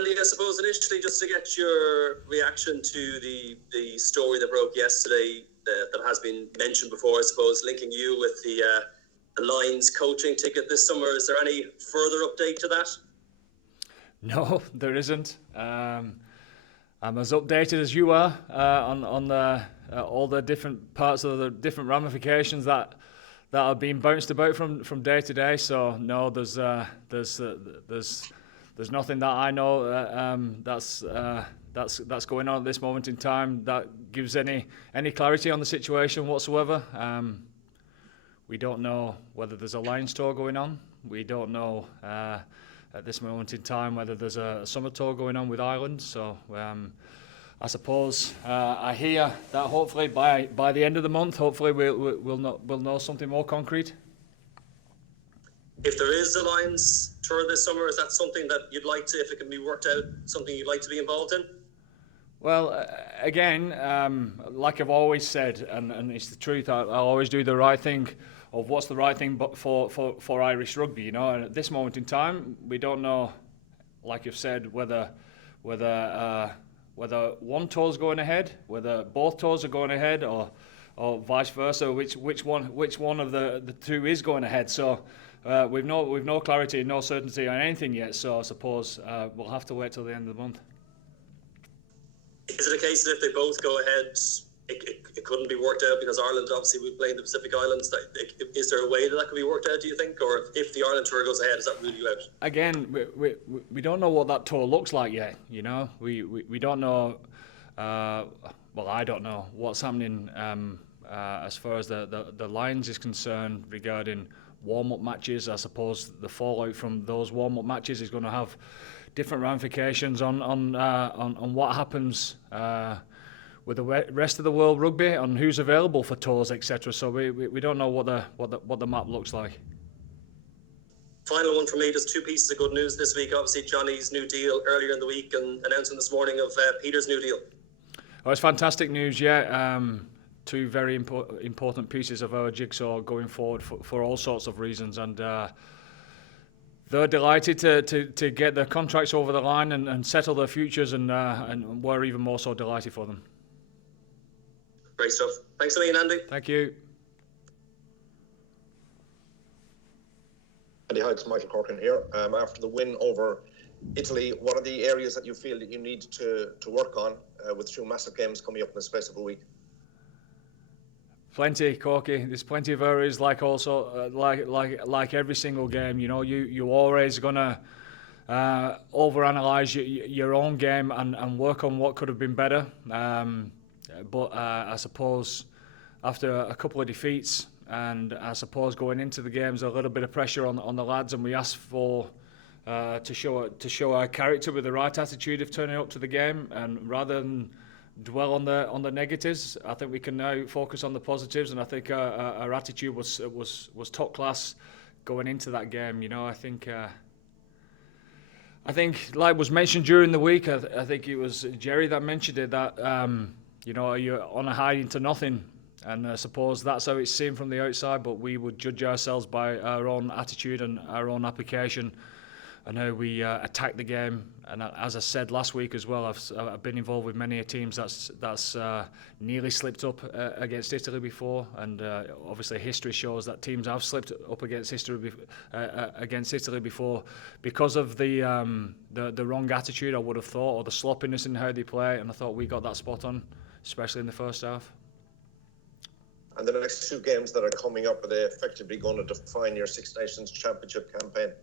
Andy, I suppose initially just to get your reaction to the story that broke yesterday that has been mentioned before, I suppose, linking you with the Lions coaching ticket this summer. Is there any further update to that? No, there isn't. I'm as updated as you are on all the different parts of the different ramifications that are being bounced about from day to day. So no, there's nothing that I know that's going on at this moment in time that gives any clarity on the situation whatsoever. We don't know whether there's a Lions tour going on. We don't know at this moment in time whether there's a summer tour going on with Ireland. So I suppose I hear that hopefully by the end of the month, hopefully we'll know something more concrete. If there is a Lions tour this summer, is that something that you'd like to, if it can be worked out, something you'd like to be involved in? Well, again, like I've always said, and it's the truth, I'll always do the right thing of what's the right thing for Irish rugby, you know. And at this moment in time, we don't know, like you've said, whether one tour's going ahead, whether both tours are going ahead, or vice versa, which one of the two is going ahead. So we've no clarity, no certainty on anything yet. So I suppose we'll have to wait till the end of the month. Is it a case that if they both go ahead, it couldn't be worked out because Ireland obviously would play in the Pacific Islands? Is there a way that could be worked out, do you think? Or if the Ireland tour goes ahead, does that rule you out? Again, we don't know what that tour looks like yet, you know. We don't know, well, I don't know what's happening as far as the Lions is concerned regarding warm-up matches. I suppose the fallout from those warm-up matches is going to have different ramifications on what happens with the rest of the world rugby, on who's available for tours, etc. So we don't know what the map looks like. Final one for me, just two pieces of good news this week. Obviously, Johnny's new deal earlier in the week, and announcing this morning of Peter's new deal. Oh, it's fantastic news, yeah. Two very important pieces of our jigsaw going forward for all sorts of reasons, and they're delighted to get their contracts over the line and settle their futures, and we're even more so delighted for them. Great stuff. Thanks a million, Andy. Thank you. Andy, hi, it's Michael Corkin here. After the win over Italy, what are the areas that you feel that you need to work on with two massive games coming up in the space of a week? Plenty, Corky. There's plenty of areas like every single game. You know, you always gonna overanalyze your own game and work on what could have been better. But I suppose after a couple of defeats, and I suppose going into the games, a little bit of pressure on the lads, and we asked for to show our character with the right attitude of turning up to the game, and rather than dwell on the negatives, I think we can now focus on the positives, and I think our attitude was top class going into that game. You know, I think like was mentioned during the week, I think it was Jerry that mentioned it, that you know, you're on a high into nothing, and I suppose that's how it's seen from the outside, but we would judge ourselves by our own attitude and our own application and how we attack the game. And as I said last week as well, I've been involved with many teams that's nearly slipped up against Italy before, and obviously history shows that teams have slipped up against Italy before because of the wrong attitude, I would have thought, or the sloppiness in how they play, and I thought we got that spot on, especially in the first half. And the next two games that are coming up, are they effectively going to define your Six Nations Championship campaign?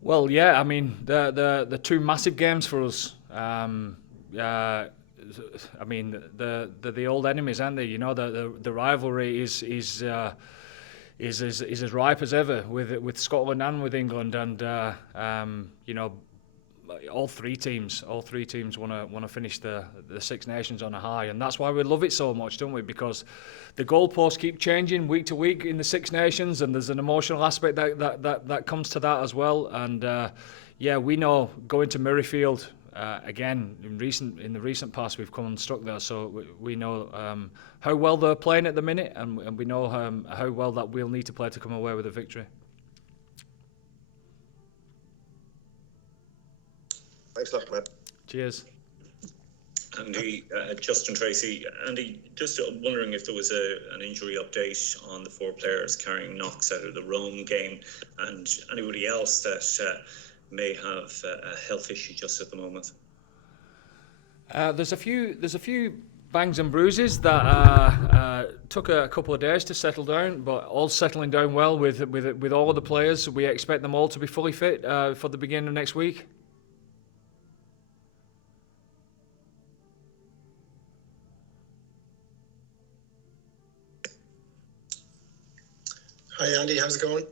Well, yeah, I mean, the two massive games for us. I mean, the old enemies, aren't they? You know, the rivalry is as ripe as ever with Scotland and with England, and you know, all three teams want to finish the Six Nations on a high, and that's why we love it so much, don't we? Because the goalposts keep changing week to week in the Six Nations, and there's an emotional aspect that comes to that as well. And yeah, we know going to Murrayfield again in the recent past we've come unstuck there, so we know how well they're playing at the minute, and we know how well that we'll need to play to come away with a victory. Thanks a lot, man. Cheers. Andy, Justin Tracy. Andy, just wondering if there was an injury update on the 4 players carrying knocks out of the Rome game, and anybody else that may have a health issue just at the moment. There's a few bangs and bruises that took a couple of days to settle down, but all settling down well with all of the players. We expect them all to be fully fit for the beginning of next week. Hi Andy, how's it going?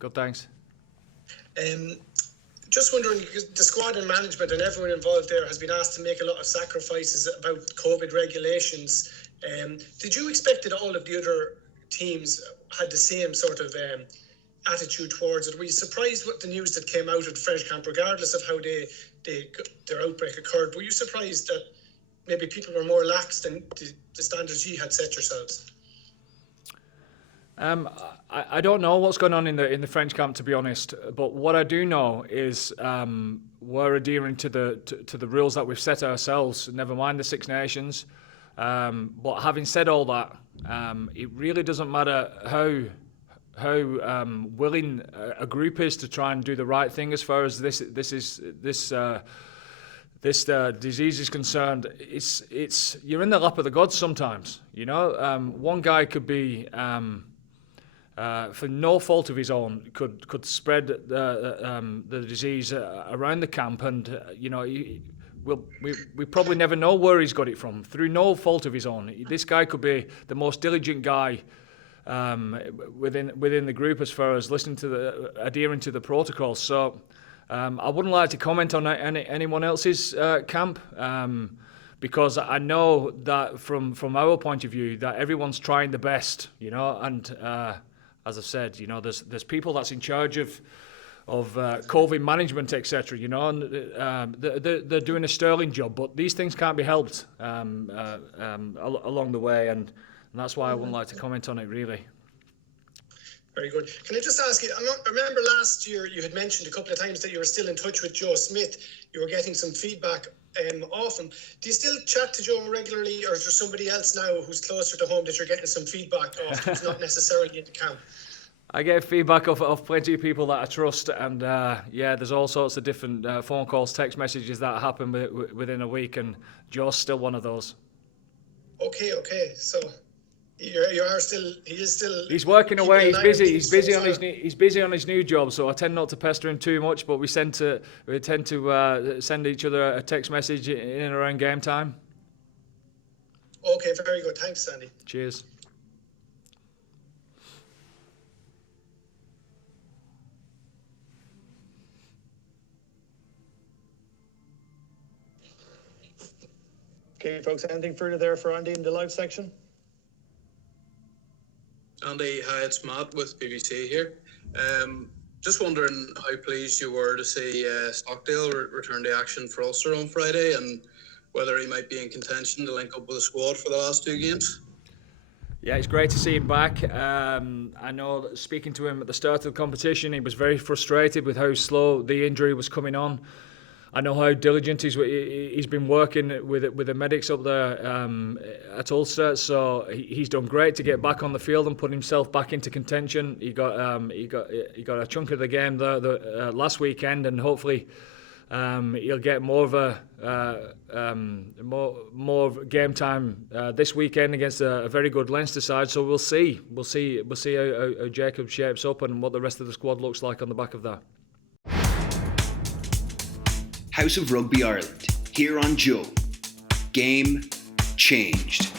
Good, thanks. Just wondering, because the squad and management and everyone involved there has been asked to make a lot of sacrifices about COVID regulations. Did you expect that all of the other teams had the same sort of attitude towards it? Were you surprised with the news that came out of the French camp, regardless of how their outbreak occurred? Were you surprised that maybe people were more lax than the standards you had set yourselves? I don't know what's going on in the French camp, to be honest. But what I do know is we're adhering to the rules that we've set ourselves. Never mind the Six Nations. But having said all that, it really doesn't matter how willing a group is to try and do the right thing as far as this disease is concerned. It's you're in the lap of the gods sometimes. You know, one guy could be. For no fault of his own, could spread the disease around the camp, and we probably never know where he's got it from through no fault of his own. This guy could be the most diligent guy within the group as far as adhering to the protocols. So I wouldn't like to comment on anyone else's camp. Because I know that from our point of view that everyone's trying the best, and as I said, there's people that's in charge of COVID management, etc. And they're doing a sterling job. But these things can't be helped along the way, and that's why I wouldn't like to comment on it really. Very good. Can I just ask you, I remember last year you had mentioned a couple of times that you were still in touch with Joe Smith. You were getting some feedback off him. Do you still chat to Joe regularly, or is there somebody else now who's closer to home that you're getting some feedback off who's not necessarily in the camp? I get feedback of plenty of people that I trust, and there's all sorts of different phone calls, text messages that happen within a week, and Joe's still one of those. Okay. So you are still. He is still. He's working away. He's busy. He's busy on his new job. So I tend not to pester him too much. But we tend to send each other a text message in and around game time. Okay, very good. Thanks, Sandy. Cheers. Okay, folks, anything further there for Andy in the live section? Andy, hi, it's Matt with BBC here. Just wondering how pleased you were to see Stockdale return to action for Ulster on Friday, and whether he might be in contention to link up with the squad for the last 2 games. Yeah, it's great to see him back. I know that speaking to him at the start of the competition, he was very frustrated with how slow the injury was coming on. I know how diligent he's been working with the medics up there at Ulster, so he's done great to get back on the field and put himself back into contention. He got a chunk of the game there last weekend, and hopefully he'll get more of more game time this weekend against a very good Leinster side. So we'll see how Jacob shapes up and what the rest of the squad looks like on the back of that. House of Rugby Ireland, here on Joe. Game changed.